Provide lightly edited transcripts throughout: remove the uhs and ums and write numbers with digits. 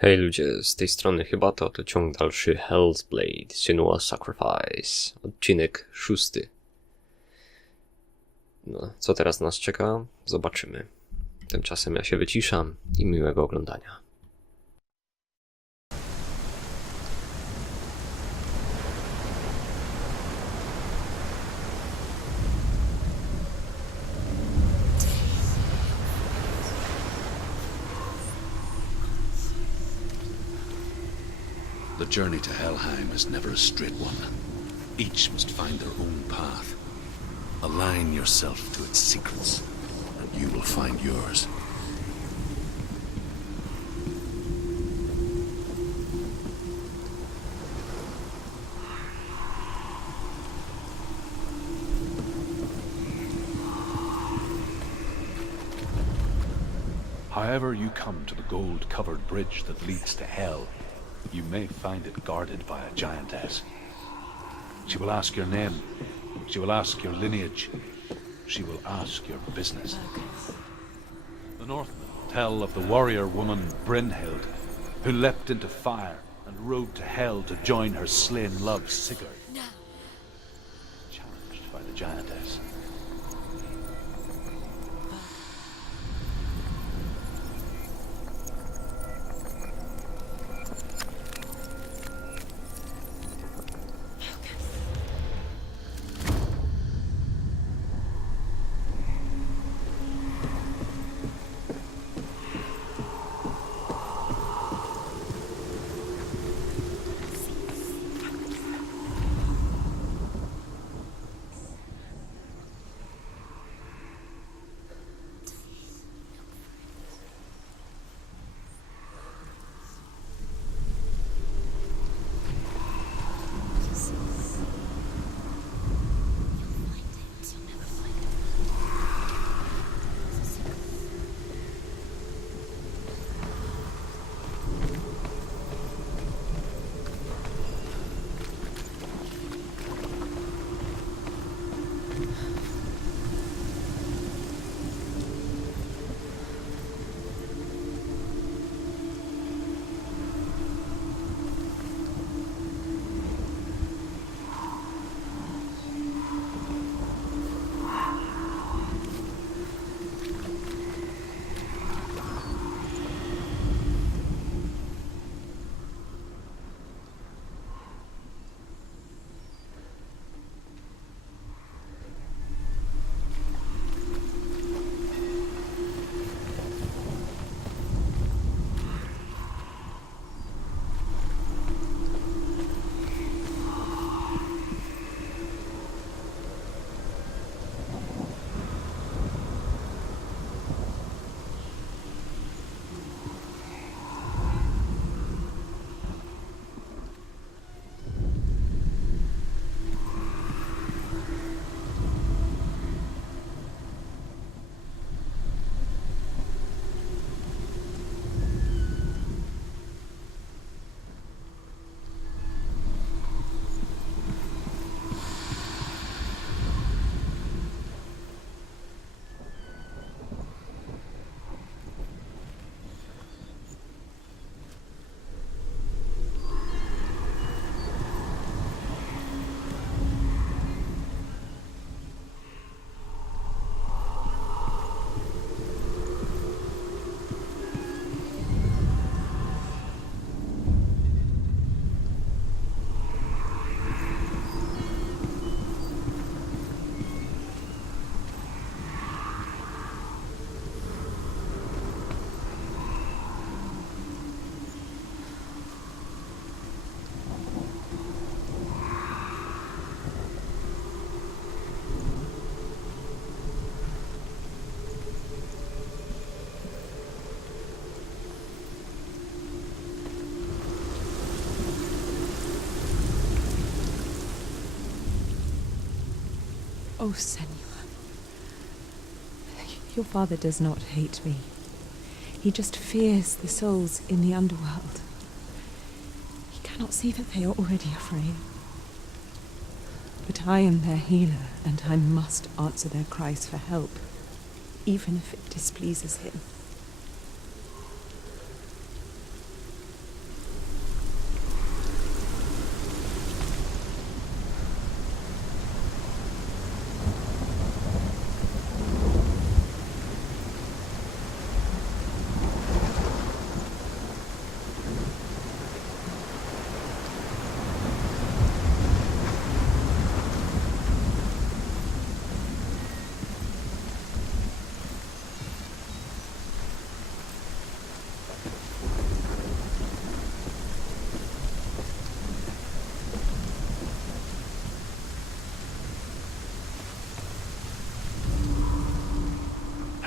Hej ludzie, z tej strony chyba to ciąg dalszy Hellblade Senua Sacrifice, odcinek 6. No, co teraz nas czeka? Zobaczymy. Tymczasem ja się wyciszam i miłego oglądania. The journey to Helheim is never a straight one. Each must find their own path. Align yourself to its secrets, and you will find yours. However you come to the gold-covered bridge that leads to Hell, you may find it guarded by a giantess. She will ask your name. She will ask your lineage. She will ask your business. The Northmen tell of the warrior woman Brynhild, who leapt into fire and rode to Hell to join her slain love Sigurd. Challenged by the giantess. Oh, Senua. Your father does not hate me. He just fears the souls in the underworld. He cannot see that they are already afraid. But I am their healer, and I must answer their cries for help, even if it displeases him.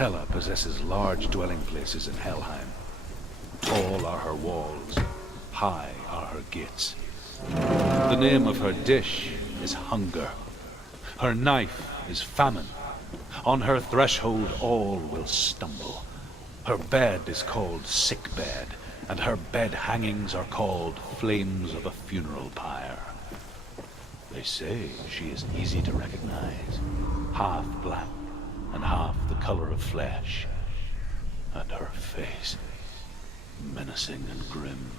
Hela possesses large dwelling places in Helheim. Tall are her walls, high are her gates. The name of her dish is hunger. Her knife is famine. On her threshold all will stumble. Her bed is called sick bed, and her bed hangings are called flames of a funeral pyre. They say she is easy to recognize, half black and half the color of flesh, and her face menacing and grim.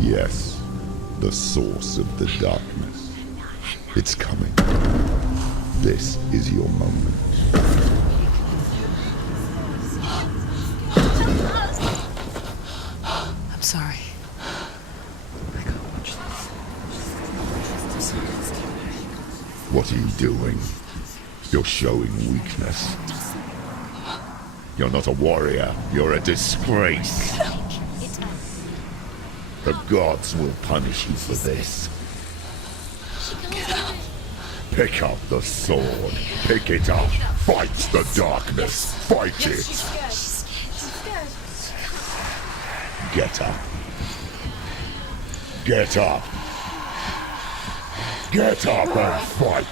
Yes, the source of the darkness. It's coming. This is your moment. I'm sorry. I can't watch this. What are you doing? You're showing weakness. You're not a warrior. You're a disgrace. The gods will punish you for this. Get up. Pick up the sword. Pick it up. Fight the darkness. Fight it. Get up. Get up. Get up and fight.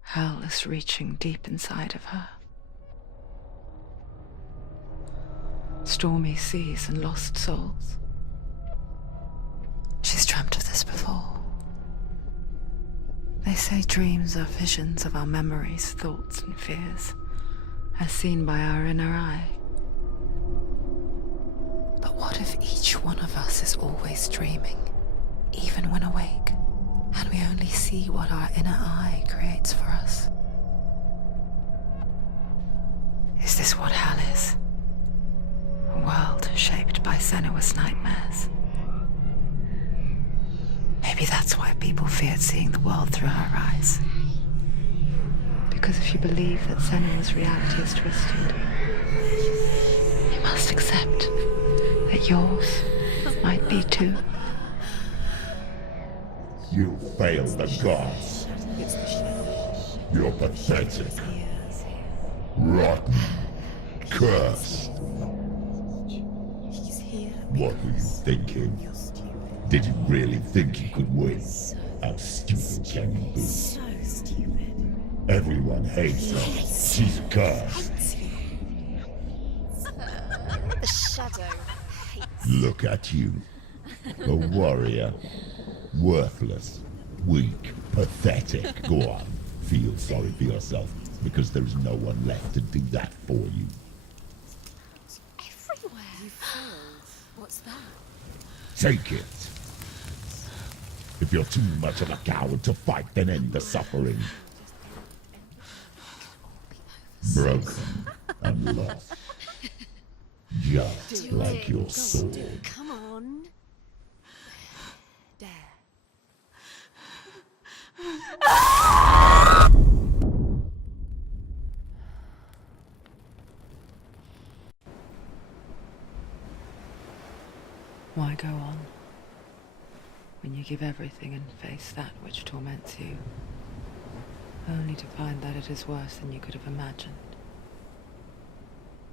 Hell is reaching deep inside of her. Stormy seas and lost souls. She's dreamt of this before. They say dreams are visions of our memories, thoughts and fears, as seen by our inner eye. But what if each one of us is always dreaming, even when awake? And we only see what our inner eye creates for us. Is this what hell is? A world shaped by Senua's nightmares. Maybe that's why people feared seeing the world through her eyes. Because if you believe that Senua's reality is twisted, you must accept that yours might be too. You failed the gods. You're pathetic. Rotten. Cursed. What were you thinking? Did you really think you could win? How stupid can you be? So stupid. Everyone hates her. She's cursed. The shadow Look at you. A warrior. Worthless. Weak. Pathetic. Go on. Feel sorry for yourself, because there's no one left to do that for you. Everywhere. You failed. What's that? Take it. If you're too much of a coward to fight, then end the suffering. Broken and lost. Just like your sword. Come on. There. Why go on when you give everything and face that which torments you, only to find that it is worse than you could have imagined?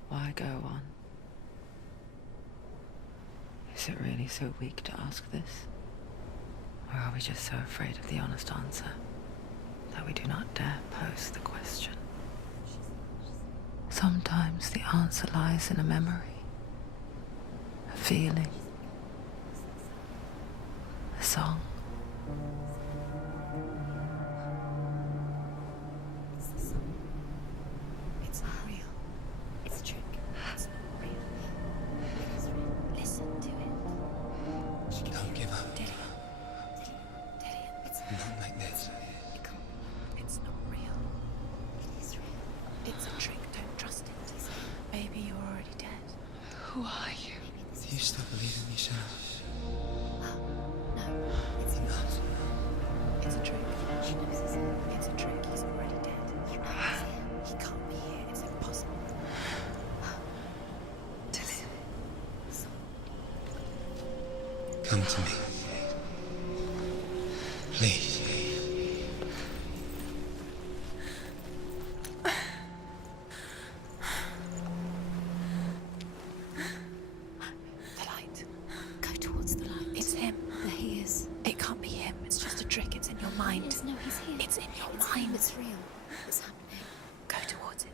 Why go on? Is it really so weak to ask this? Or are we just so afraid of the honest answer that we do not dare pose the question? Sometimes the answer lies in a memory, a feeling, a song. It's not real. It's a trick. It's not real. It's real. Listen to it. Don't give up. Daddy. Daddy. It's Not like this. it can't. It's not real. It is real. It's a trick. Don't trust it. Maybe you're already dead. Who are you? Do you still believe in yourself? No, it's not. It's a trick. She knows this. It's a trick. He's already dead. He knows it. He can't be here. It's impossible. Come to me. Please. The light. Go towards the light. It's him. There he is. It can't be him. It's just a trick. It's in your mind. No, he's here. It's in your mind. It's real. It's happening. Go towards it.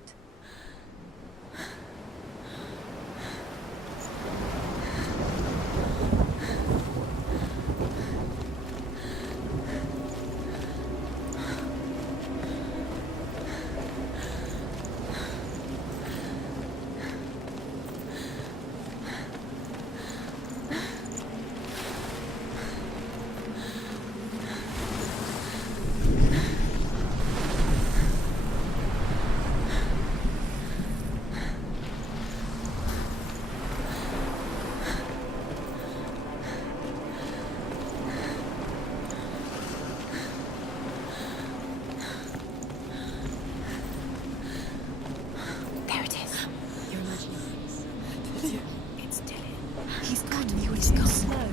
There it is. You're imagining this. It's Dylan. He's got you. It's gone. Slow.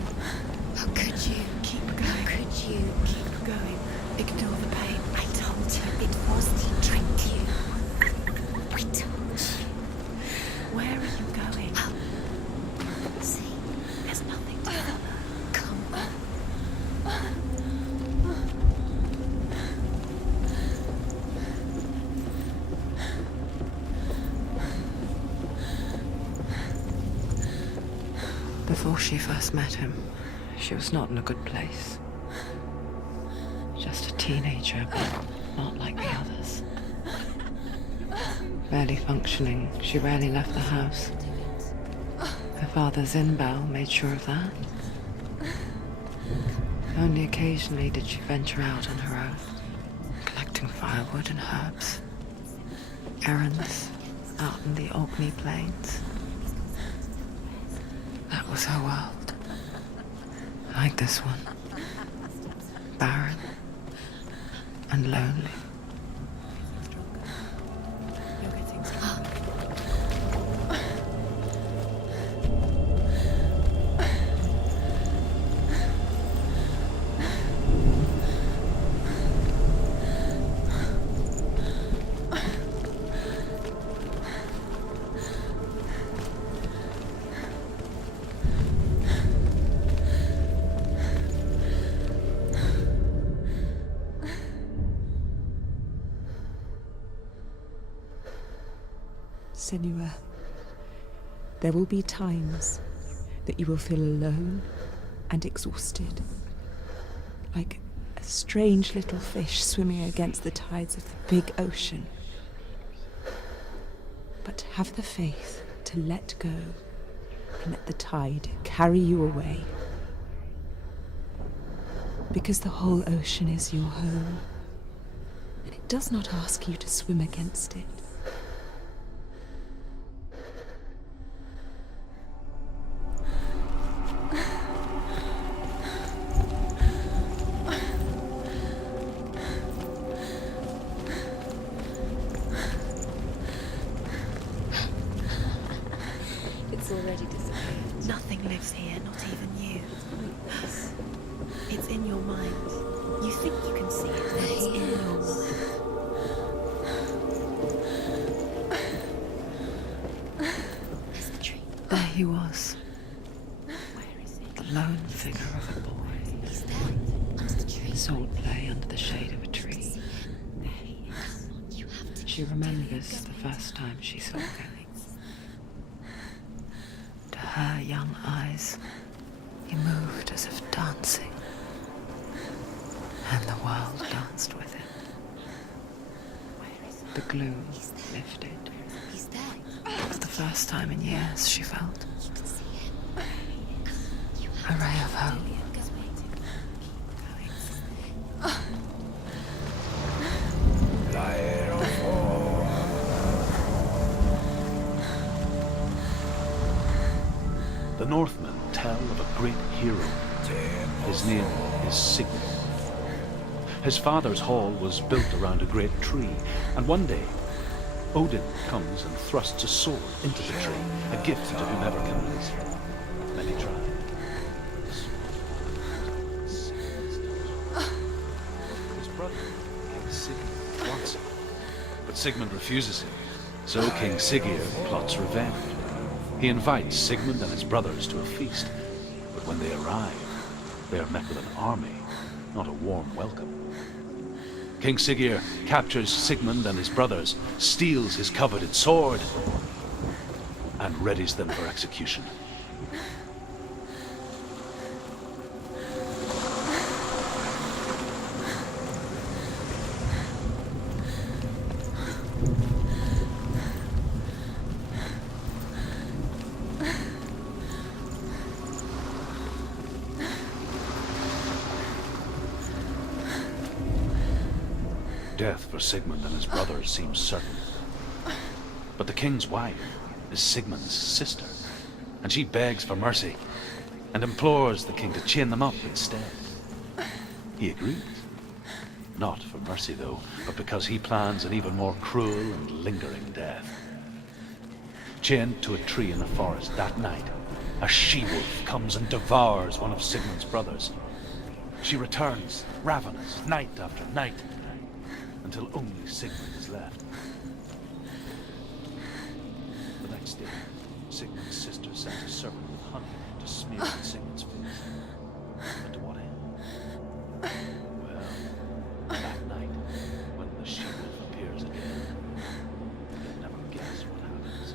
How could you? Keep going. How could you? Keep going. Ignore the pain. I told you. It was to trick you. I told you. Where are you going? See? There's nothing to follow. Come on. Before she first met him, she was not in a good place. Just a teenager, but not like the others. Barely functioning, she rarely left the house. Her father's in-bell made sure of that. Only occasionally did she venture out on her own, collecting firewood and herbs. Errands out in the Orkney Plains. That was her world. Like this one. Barren and lonely. You're getting stronger. Senua, there will be times that you will feel alone and exhausted, like a strange little fish swimming against the tides of the big ocean. But have the faith to let go and let the tide carry you away. Because the whole ocean is your home, and it does not ask you to swim against it. It's already disappeared. Nothing lives here, not even you. It's in your mind. You think you can see it, but it's in your mind. There's the tree. There he was, Where is it? the lone figure of a boy. He's there, under the tree. His all play under the shade of a tree. There he is. You have to She remembers the first time she saw him. To her young eyes, he moved as if dancing, and the world danced with him. Where is it? The gloom lifted. He's there. It was the first time in years she felt You can see him. You a have ray of hope. to go waiting. Keep going. The Northmen tell of a great hero. His name is Sigmund. His father's hall was built around a great tree, and one day, Odin comes and thrusts a sword into the tree, a gift to whomever can release it. Many try. His brother, King Sigurd, wants it, but Sigmund refuses him, so King Sigurd plots revenge. He invites Sigmund and his brothers to a feast, but when they arrive, they are met with an army, not a warm welcome. King Sigurd captures Sigmund and his brothers, steals his coveted sword, and readies them for execution. Death for Sigmund and his brothers seems certain. But the king's wife is Sigmund's sister, and she begs for mercy and implores the king to chain them up instead. He agrees. Not for mercy, though, but because he plans an even more cruel and lingering death. Chained to a tree in the forest that night, a she-wolf comes and devours one of Sigmund's brothers. She returns, ravenous, night after night, until only Sigmund is left. The next day, Sigmund's sister sends a serpent with honey to smear on Sigmund's face. But to what end? Well, that night, when the she-wolf appears again, you'll never guess what happens.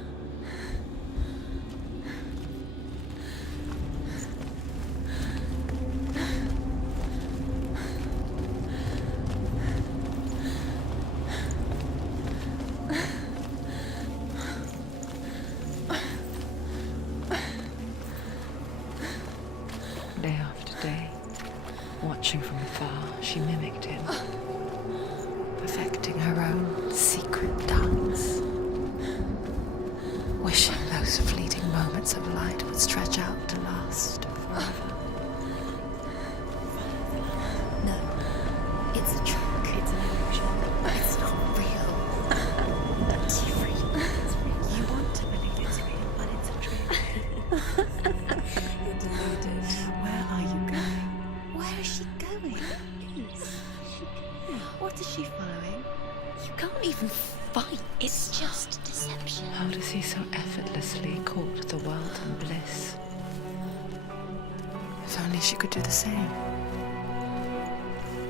Day after day, watching from afar, she mimicked him, perfecting her own secret dance, wishing those fleeting moments of light would stretch out to last forever. No, it's a trick. It's an illusion. It's not real. But you really, you want to believe it's real, but it's a trick. You're deluded. Where are you going? Where is she going? What is she following? You can't even fight. It's just deception. How does he so effortlessly court the world and bliss? If only she could do the same.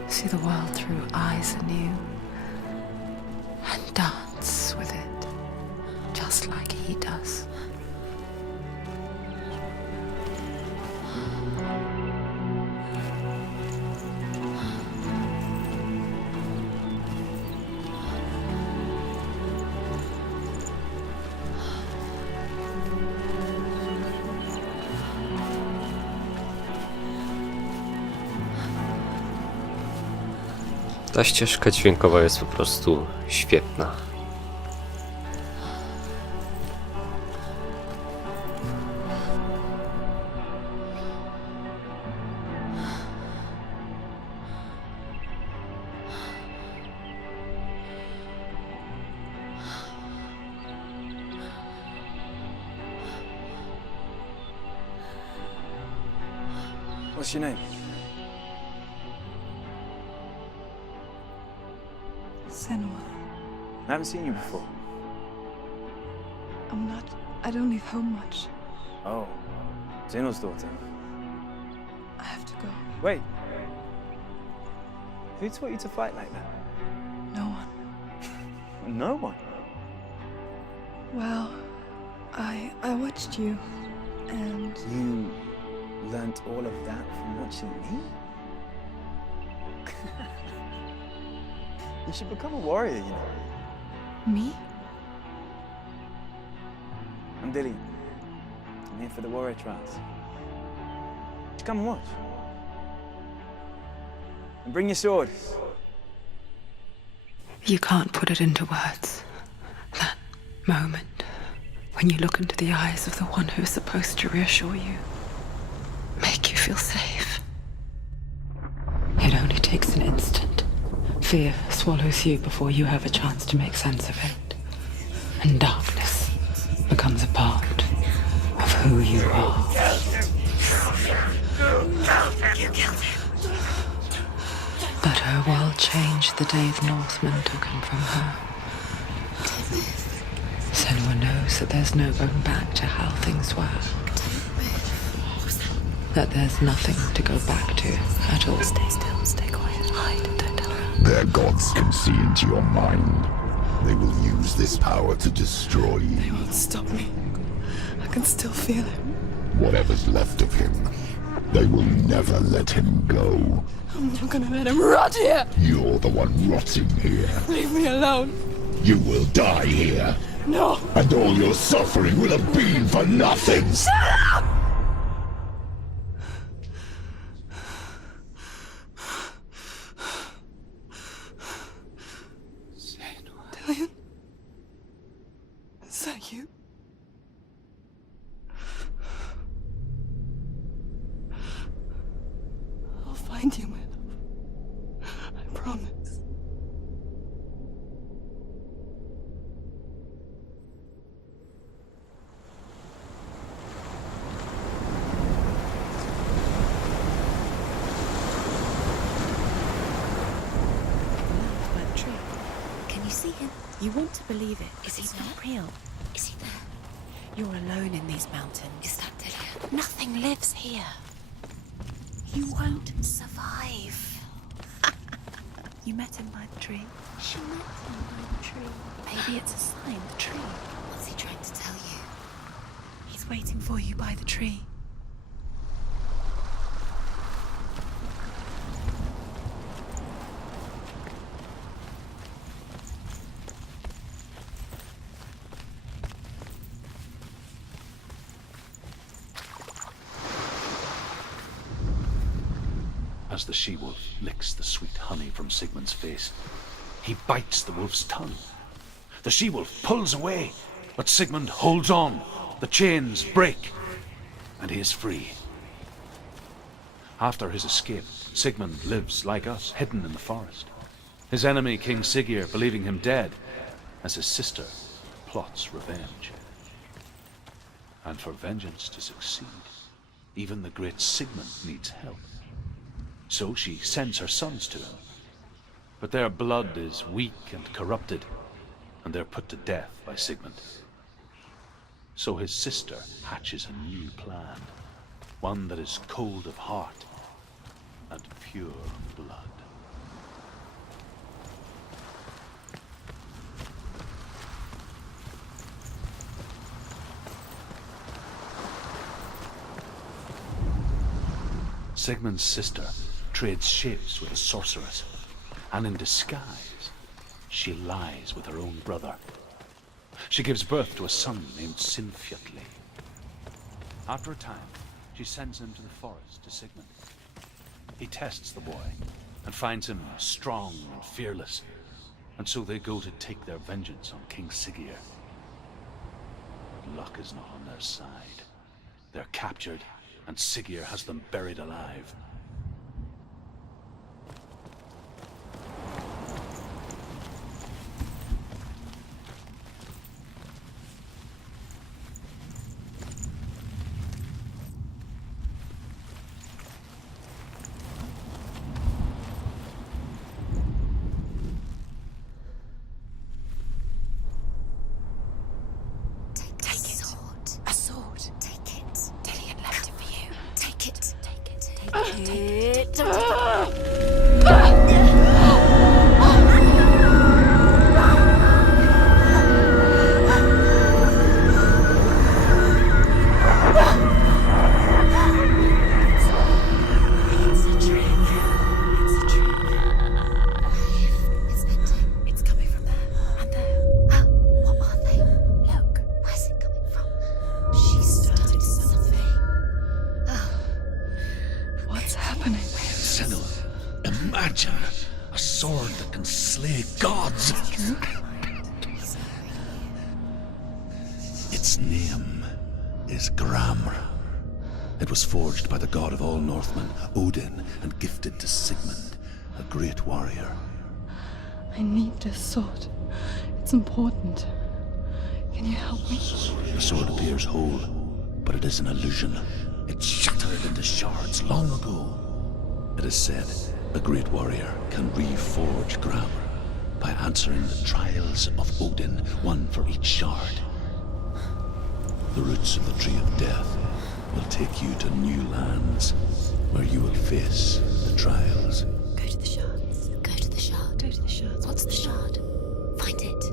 See the world through eyes anew and dance with it, just like he does. Ta ścieżka dźwiękowa jest po prostu świetna. What's your name? Senua. I haven't seen you before. I don't leave home much. Oh, Zeno's daughter. I have to go. Wait. Who taught you to fight like that? No one. No one. Well, I watched you, and You learnt all of that from watching me? You should become a warrior, you know. me? I'm Dilly. I'm here for the warrior trials. Just come and watch. And bring your sword. You can't put it into words. That moment when you look into the eyes of the one who is supposed to reassure you, make you feel safe. It only takes an instant. Fear swallows you before you have a chance to make sense of it. And darkness becomes a part of who you are. You killed him. But her world changed the day the Northmen took him from her. Senua knows that there's no going back to how things were. That there's nothing to go back to at all. Stay still, stay quiet, hide, don't tell her. Their gods can see into your mind. They will use this power to destroy you. They won't stop me. I can still feel it. Whatever's left of him, they will never let him go. I'm not gonna let him rot here. You're the one rotting here. Leave me alone. You will die here. No. And all your suffering will have been for nothing. Shut up! Dillion? Is that you? I'll find you, my love. I promise. By the tree. Can you see him? You want to believe it. Is he not real? Is he there? You're alone in these mountains. Is that Dillion? Nothing lives here. You won't survive. You met him by the tree. She met him by the tree. Maybe it's a sign, the tree. What's he trying to tell you? He's waiting for you by the tree. As the she-wolf licks the sweet honey from Sigmund's face, he bites the wolf's tongue. The she-wolf pulls away, but Sigmund holds on. The chains break, and he is free. After his escape, Sigmund lives like us, hidden in the forest. His enemy, King Siggeir, believing him dead, as his sister plots revenge. And for vengeance to succeed, even the great Sigmund needs help. So she sends her sons to him. But their blood is weak and corrupted, and they're put to death by Sigmund. So his sister hatches a new plan, one that is cold of heart and pure of blood. Sigmund's sister trades shapes with a sorceress, and in disguise, she lies with her own brother. She gives birth to a son named Sinfjotli. After a time, she sends him to the forest to Sigmund. He tests the boy, and finds him strong and fearless. And so they go to take their vengeance on King Siggeir. But luck is not on their side. They're captured, and Siggeir has them buried alive. Imagine a sword that can slay gods. Its name is Gramr. It was forged by the god of all Northmen, Odin, and gifted to Sigmund, a great warrior. I need this sword. It's important. Can you help me? The sword appears whole, but it is an illusion. It shattered into shards long ago. It is said a great warrior can reforge Gramr by answering the trials of Odin, one for each shard. The roots of the Tree of Death will take you to new lands where you will face the trials. Go to the shards. Go to the shard. Go to the shards. What's the shard? Find it.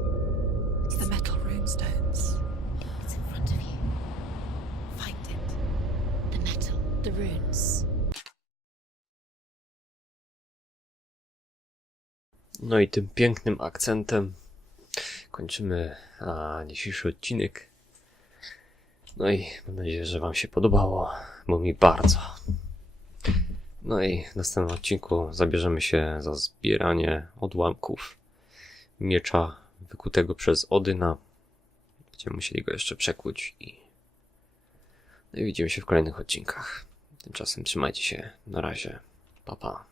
It's the metal runestones. It's in front of you. Find it. The metal. The runes. No i tym pięknym akcentem kończymy dzisiejszy odcinek. No i mam nadzieję, że wam się podobało, bo mi bardzo. No i w następnym odcinku zabierzemy się za zbieranie odłamków miecza wykutego przez Odyna. Będziemy musieli go jeszcze przekuć no i widzimy się w kolejnych odcinkach. Tymczasem trzymajcie się. Na razie. Pa, pa.